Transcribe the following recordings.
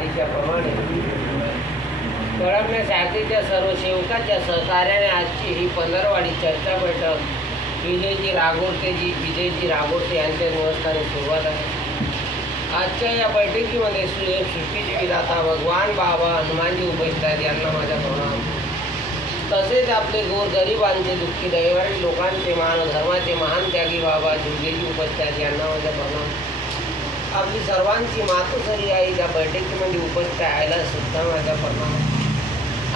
आदेशाप्रमाणे कळमण्या शाखेच्या सर्व सेवकाच्या सहकार्याने आजची ही पंधरवाडी चर्चा बैठक. विजयजी राघोडतेजी विजयजी राघोडते यांच्या निवासस्थानी सुरुवात आहे. आजच्या या बैठकीमध्ये श्री सृष्टीची विधाता भगवान बाबा हनुमानजी उपस्थित आहेत यांना माझा प्रणाम. तसेच आपले गोर गरिबांचे दुःखी दैवारी लोकांचे मान धर्माचे महान त्यागी बाबा दुर्गेजी उपस्थित आहेत यांना माझा प्रणाम. आपली सर्वांची मातोसरी आई त्या बैठकीमध्ये उपस्थित राहायला सुद्धा माझा प्रणाम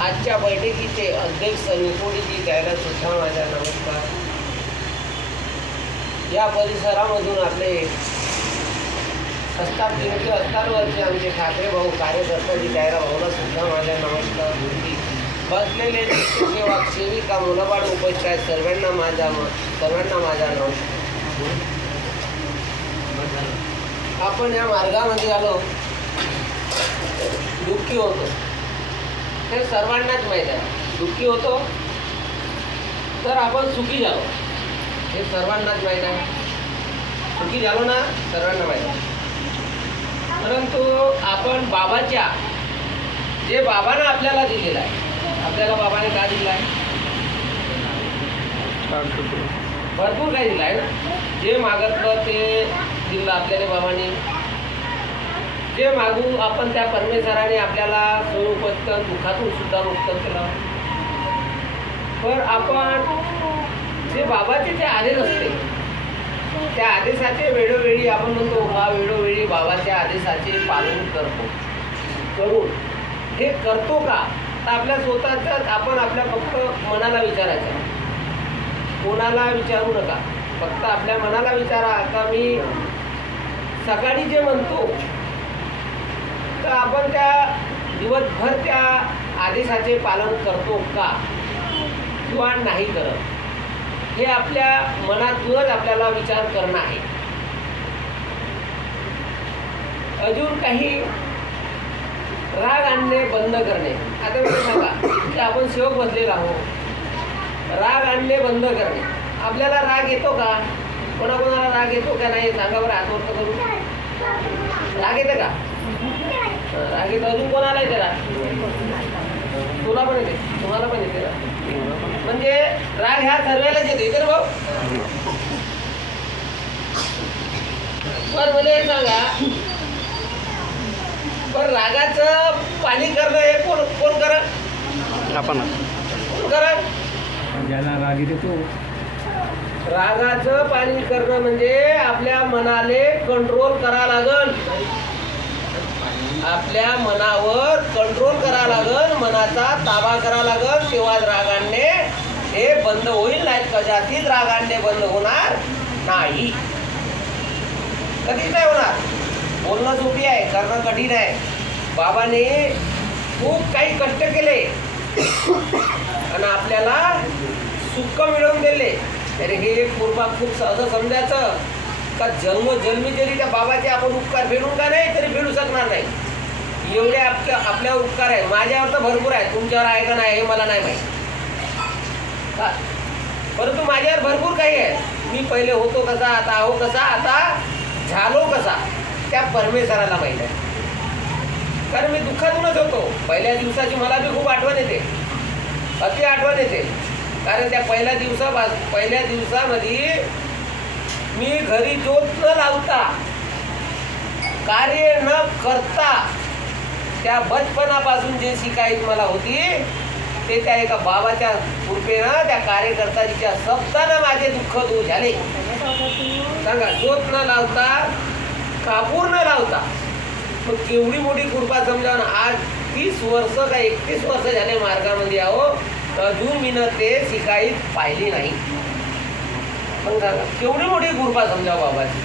आजच्या बैठकीचे अध्यक्ष निकोडीजी त्याला सुद्धा माझा नमस्कार. या परिसरामधून आपले असतात तीनशे असतांवरचे आमचे ठाकरे भाऊ कार्यकर्ताजी त्याला भाऊला सुद्धा माझ्या नमस्कार. बसलेले नित्य सेवक सेविका मुलाबाड उपस्थित आहेत. सर्वांना माझा सर्वांना माझा नमस्कार. आपण या मार्गामध्ये आलो. दुःखी होतो. हे सर्वांनाच माहीत आहे. दुःखी होतो तर आपण सुखी झालो. हे सर्वांनाच माहीत आहे. सुखी झालो ना सर्वांना माहीत आहे. परंतु आपण बाबाच्या जे बाबानं आपल्याला दिलेलं आहे आपल्याला बाबाने काय दिलं आहे? भरपूर काही दिलं आहे. ना जे मागितलं ते दिलं आपल्याने बाबाने जे मागू आपण त्या परमेश्वराने आपल्याला स्वरूपस्त दुःखातून सुद्धा मुक्त केलं. पण आपण जे बाबाचे जे आदेश असते त्या आदेशाचे वेळोवेळी आपण म्हणतो हा वेळोवेळी बाबाच्या आदेशाचे पालन करतो. करून हे करतो का? तर आपल्या स्वतःच्याच आपण आपल्या फक्त मनाला विचारायचं. कोणाला विचारू नका. फक्त आपल्या मनाला विचारा. आता मी सकाळी जे म्हणतो तर आपण त्या दिवसभर त्या आदेशाचे पालन करतो का? किंवा नाही करत? हे आपल्या मनातूनच आपल्याला विचार करणं आहे. अजून काही राग आणणे बंद करणे. आता सांगा की आपण सेवक बसलेला आहोत. राग आणणे बंद करणे. आपल्याला राग येतो का? कोणाकोणाला राग येतो का नाही सांगा बरं हातवरत करू राग येते का? राग येतो. अजून कोणाला येते राग? तुला पण येते. तुम्हाला पण येते राग. म्हणजे राग ह्या सर्वांनाच येतो इतर भाऊ? पण मला हे सांगा. पण रागाचं पाणी करणं हे कोण कोण करत? आपण. कोण करत? ज्याला राग येते तो. रागाचं पाणी करणं म्हणजे आपल्या मनाले कंट्रोल करा लागल आपल्या मनावर कंट्रोल करा लागल मनाचा ताबा करा लागल तेव्हा रागांने हे बंद होईल नाही कशातील रागांडे बंद होणार नाही. कधीच नाही होणार. बोलणं सोपी आहे करणं कठीण आहे. बाबाने खूप काही कष्ट केले. आणि आपल्याला सुख मिळवून दिले. अरे हे एक पूर्वा खूप असं समजायचं. का जन्मजन्मी जरी त्या बाबाचे आपण उपकार फेडून का नाही तरी फेडू शकणार नाही. एवढे आपल्या आपल्यावर उपकार आहे माझ्यावर तर भरपूर आहे तुमच्यावर आहे का नाही हे मला नाही माहीत. का? परंतु माझ्यावर भरपूर काही आहे. मी पहिले होतो कसा आता आहो कसा आता झालो कसा त्या परमेश्वराला माहीत आहे. कारण मी दुःखातूनच होतो. पहिल्या दिवसाची मला बी खूप आठवण येते. अति आठवण येते. कारण त्या पहिल्या दिवसापास पहिल्या दिवसामध्ये मी घरी जोत न लावता कार्य न करता त्या बचपनापासून जे शिकायत मला होती ते त्या एका बाबाच्या कृपेनं त्या कार्यकर्त्याच्या सप्तानं माझे दुःख दूर झाले. सांगा जोत न लावता कापूर न लावता? मग केवढी मोठी कृपा समजावून आज तीस वर्ष का एकतीस वर्ष झाले मार्गामध्ये आहो अजून मी ना ते शिकाईत पाहिली नाही. पण केवढी मोठी कृपा समजा बाबाची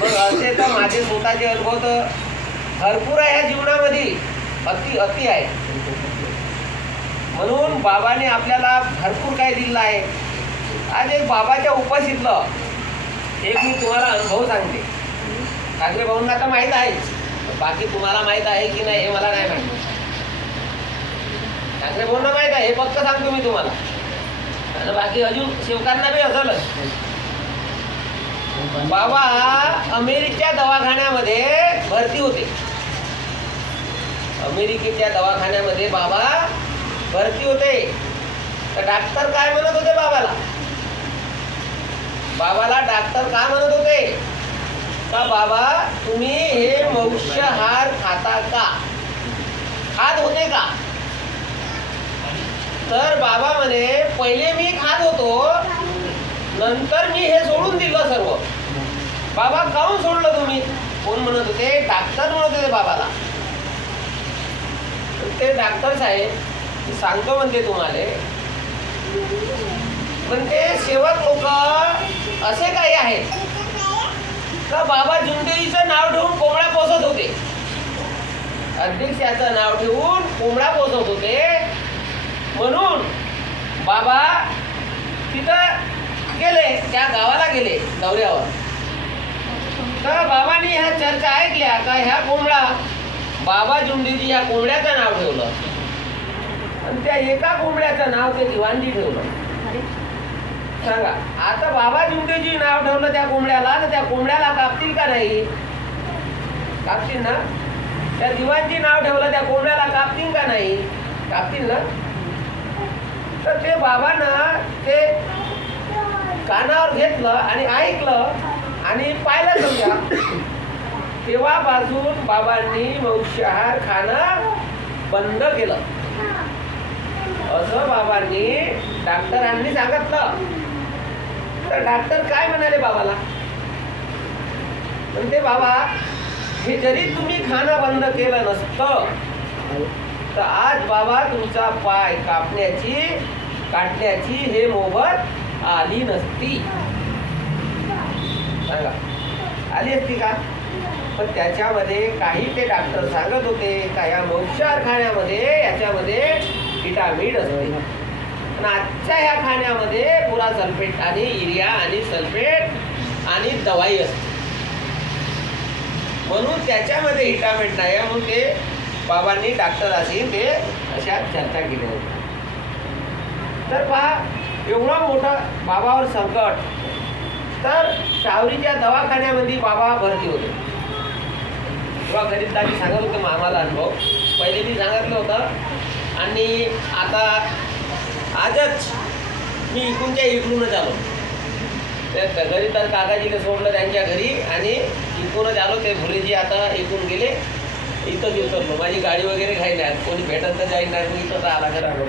मग असे तर माझे स्वतःचे अनुभव तर भरपूर आहे ह्या जीवनामध्ये. अति अति आहे. म्हणून बाबाने आपल्याला भरपूर काय दिलं आहे. आज एक बाबाच्या उपाशीतलं एक मी तुम्हाला अनुभव सांगते. ठाकरे भाऊंना तर माहीत आहे. बाकी तुम्हाला माहीत आहे की नाही हे मला नाही माहीत. ठाकरे बोलणं माहीत आहे हे फक्त सांगतो मी तुम्हाला. आणि बाकी अजून शिवकांना बी असलच बाबा अमेरिकेच्या दवाखान्यामध्ये भरती होते. अमेरिकेच्या दवाखान्यामध्ये बाबा भरती होते. तर डॉक्टर काय म्हणत होते बाबाला? बाबाला डॉक्टर काय म्हणत होते? का बाबा तुम्ही हे मौष्यहार खाता का? खात होते का? तर बाबा म्हणे पहिले मी खात होतो नंतर मी हे सोडून दिलं सर्व. बाबा काऊन सोडलं तुम्ही? कोण म्हणत होते डॉक्टर म्हणत होते बाबाला. ते डॉक्टर साहेब सांगतो म्हणते तुम्हाला. पण ते सेवक लोक असे काही आहेत. का बाबा जुंदेईचं नाव ठेवून कोंबड्या पोसत होते? अध्यक्षाचं नाव ठेवून कोंबड्या पोसत होते. म्हणून बाबा तिथं गेले त्या गावाला गेले दौऱ्यावर तर बाबांनी ह्या चर्चा ऐकल्या का ह्या कोंबडा बाबा जुंडीजी ह्या कोंबड्याचं नाव ठेवलं. आणि त्या एका कोंबड्याचं नाव ते दिवाणजी ठेवलं. सांगा आता बाबा जुंडेजी नाव ठेवलं त्या कोंबड्याला तर त्या कोंबड्याला कापतील का नाही? कापतील ना? त्या दिवाणजी नाव ठेवलं त्या कोंबड्याला कापतील का नाही? कापतील ना? तर ते बाबानं ते कानावर घेतलं आणि ऐकलं आणि पाहिलं समजा. तेव्हापासून बाबांनी मांसाहार खाणं बंद केलं. असं बाबांनी डॉक्टरांनी सांगितलं. तर डॉक्टर काय म्हणाले बाबाला? म्हणते बाबा हे जरी तुम्ही खाणं बंद केलं नसतं तर आज बाबा तुमचा पाय कापण्याची काटण्याची हे मोबत आली नसती. सांगा आली असती का? पण त्याच्यामध्ये काही ते डॉक्टर सांगत होते का या मोक्षार खाण्यामध्ये याच्यामध्ये विटामिन असते. पण आजच्या ह्या खाण्यामध्ये पुरा सल्फेट आणि युरिया आणि सल्फेट आणि दवाई असते. म्हणून त्याच्यामध्ये विटामिन नाही आहे म्हणून ते बाबांनी डॉक्टर असेल ते अशा चर्चा केल्या होत्या. तर पहा एवढा मोठा बाबावर संकट तर टावरीच्या दवाखान्यामध्ये बाबा भरती होते. तेव्हा गरीबदारी सांगत होतं आम्हाला अनुभव. पहिले मी सांगितलं होतं आणि आता आजच मी इकडूनच्या इकडूनच आलो त्या तर काकाजीने सोडलं त्यांच्या घरी आणि इकडूनच आलो ते भुलेजी आता इकडून गेले. इथंच उतरलो माझी गाडी वगैरे काही नाही कोणी भेटत तर जाईल नाही मी इथं आला घरा हो.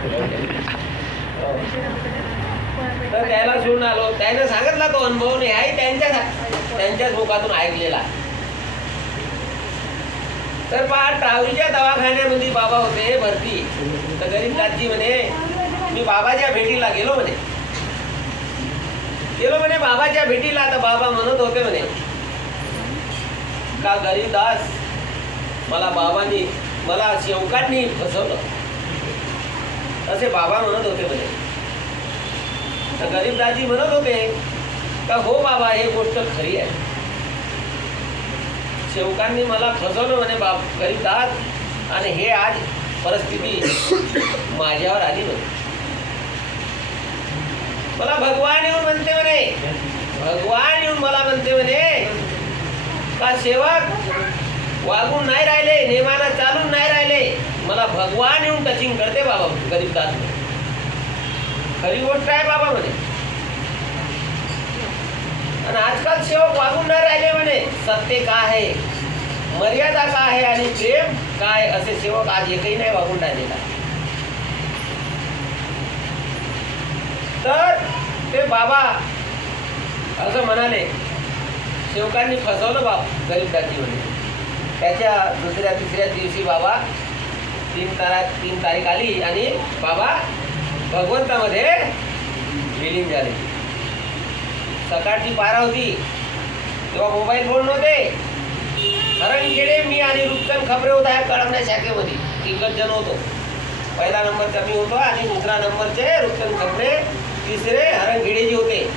तर त्याला सोडून आलो. त्याने सांगितला तो अनुभव नाही आहे त्यांच्या त्यांच्याच मुखातून ऐकलेला. तर पहा टावरीच्या दवाखान्यामध्ये बाबा होते भरती. तर गरीब दाजी म्हणे मी बाबाच्या भेटीला गेलो म्हणे. गेलो म्हणे बाबाच्या भेटीला. तर बाबा म्हणत होते म्हणे का गरीबदास मला बाबांनी मला शेवकांनी फसवलं. असे बाबा म्हणत होते म्हणे. तर गरीबदाजी म्हणत होते का हो बाबा हे गोष्ट खरी आहे. शेवकांनी मला फसवलं म्हणे बाप गरीबदास आणि हे आज परिस्थिती माझ्यावर आली म्हणे. मला भगवान येऊन म्हणते म्हणे. भगवान येऊन मला म्हणते म्हणे का सेवक वागून नाही राहिले नेमानं चालून नाही राहिले. मला भगवान येऊन टचिंग करते बाबा गरीबदास खरी गोष्ट आहे बाबा म्हणे आणि आजकाल सेवक वागून नाही राहिले म्हणे. सत्य काय आहे? मर्यादा काय आहे आणि प्रेम काय असे सेवक आज एकही नाही वागून राहिलेला. तर ते बाबा असं म्हणाले सेवकांनी फसवलं बाप गरीब दाजी म्हणे त्याच्या दुसऱ्या तिसऱ्या दिवशी बाबा तीन तारा तीन तारीख आली आणि बाबा भगवंतामध्ये विलीन झाले. सकाळची पारा होती. तेव्हा मोबाईल फोन नव्हते. हरणखेडे मी आणि रुपचंद खबरे होता ह्या कळमण्या शाखेमध्ये. एकच जण होतो. पहिला नंबरचा मी होतो आणि दुसरा नंबरचे रुपचंद खबरे तिसरे हरणखेडेजी होते.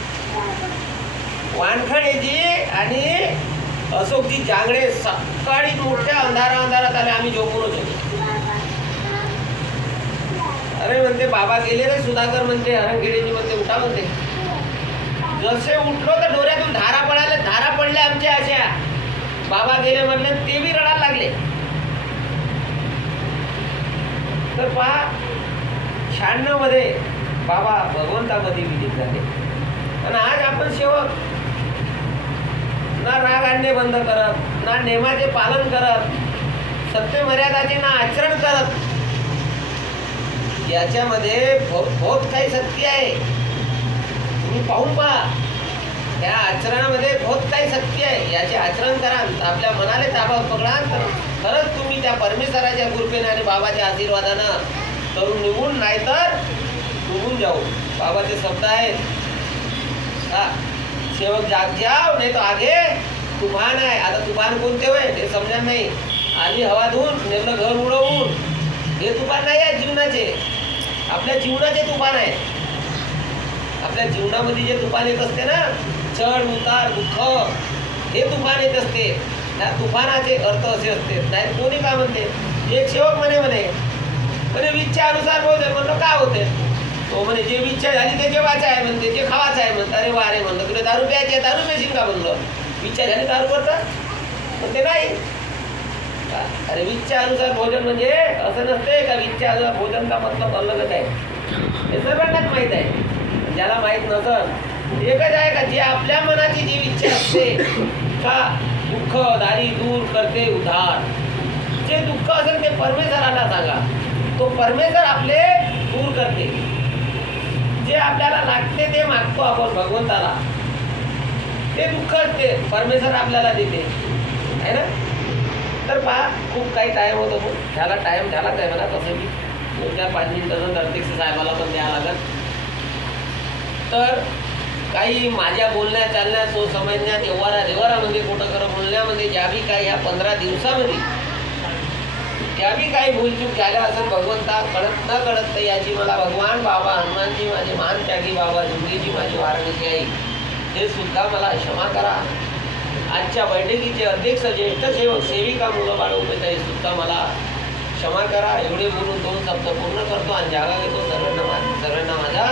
वानखडेजी आणि अशोकजी जांगडे सकाळी मोठ्या अंधारा अंधारात आले आम्ही झोपूनच होतो. अरे म्हणते बाबा गेले रे सुधाकर म्हणते हरणखेडेजी म्हणते उठा म्हणते. जसे उठलो तर डोऱ्यातून धारा पडायला धारा पडल्या आमच्या अशा. बाबा गेले म्हणले ते बी रडायला लागले. तर पहा शहाण्णवमध्ये बाबा भगवंतामध्ये विलीन झाले. आणि आज आपण सेवक ना राग आणणे बंद करत ना नेमाचे पालन करत सत्य मर्यादाचे ना आचरण करत. याच्यामध्ये बहुत बहुत काही सत्य आहे. तुम्ही पाहून पहा. या आचरणामध्ये बहुत काही शक्ती आहे. याचे आचरण करा. आपल्या मनाले ताबा पकडा तर खरंच तुम्ही त्या परमेश्वराच्या कृपेने आणि बाबाच्या आशीर्वादानं तरुण निघून नाही तर निघून जाऊ. बाबाचे शब्द आहेत. हा. सेवक जाग जाव नाही तो आगे तुफान आहे. आता तुफान कोणते होय? ते समजा नाही. आली हवा धुवून नेमलं घर उडवून. हे तुफान नाही आहे जीवनाचे. आपल्या जीवनाचे तुफान आहे. आपल्या जीवनामध्ये जे तुफान येत असते ना चढ उतार दुःख हे तुफान येत असते. त्या तुफानाचे अर्थ असे असते. नाही कोणी काय म्हणते? एक सेवक म्हणे म्हणे. म्हणजे विचारानुसार भोजन म्हणलं का होते तो म्हणे जे इच्छा झाली ते जेवायचं आहे म्हणते जे खावायचं आहे म्हणतं. अरे वा रे म्हणलं तुला दारू प्यायचे दारू पेशील का म्हणलं? इच्छा झाली दारू करतात म्हणते नाही. अरे इच्छानुसार भोजन म्हणजे असं नसते का इच्छानुसार भोजन का मतलब अलगच आहे? हे सर्वांनाच माहीत आहे. ज्याला माहीत नसत एकच आहे का जे आपल्या मनाची जी इच्छा असते का दुःख दारी दूर करते उधार. जे दुःख असेल ते परमेश्वराला सांगा. तो परमेश्वर आपले आपल्याला लागते ते मागतो आपण भगवंताला. ते दुःख असते परमेश्वर आपल्याला देते. आहे ना? तर पहा खूप काही टाईम होतो तो झाला टाईम झालाच आहे म्हणा तसं की दोन चार पाच मिनिटाचं अध्यक्ष साहेबाला पण द्यावं लागत तर काही माझ्या बोलण्या चालण्या सो समजण्यात व्यवहारा व्यवहारामध्ये कुठं खरं बोलण्यामध्ये ज्या बी काही ह्या पंधरा दिवसामध्ये ज्या बी काही भूलचूक झाल्या असं भगवंता कळत न कळत तर याची मला भगवान बाबा हनुमानजी माझे मान त्यागी बाबा जोगीजी माझी वाराणसी आई हे सुद्धा मला क्षमा करा. आजच्या बैठकीचे अध्यक्ष ज्येष्ठ सेवक सेविका मुलं बाळ उमेदवारी सुद्धा मला क्षमा करा. एवढे बोलून दोन शब्द पूर्ण करतो आणि जागा घेतो. सर्वांना सर्वांना माझा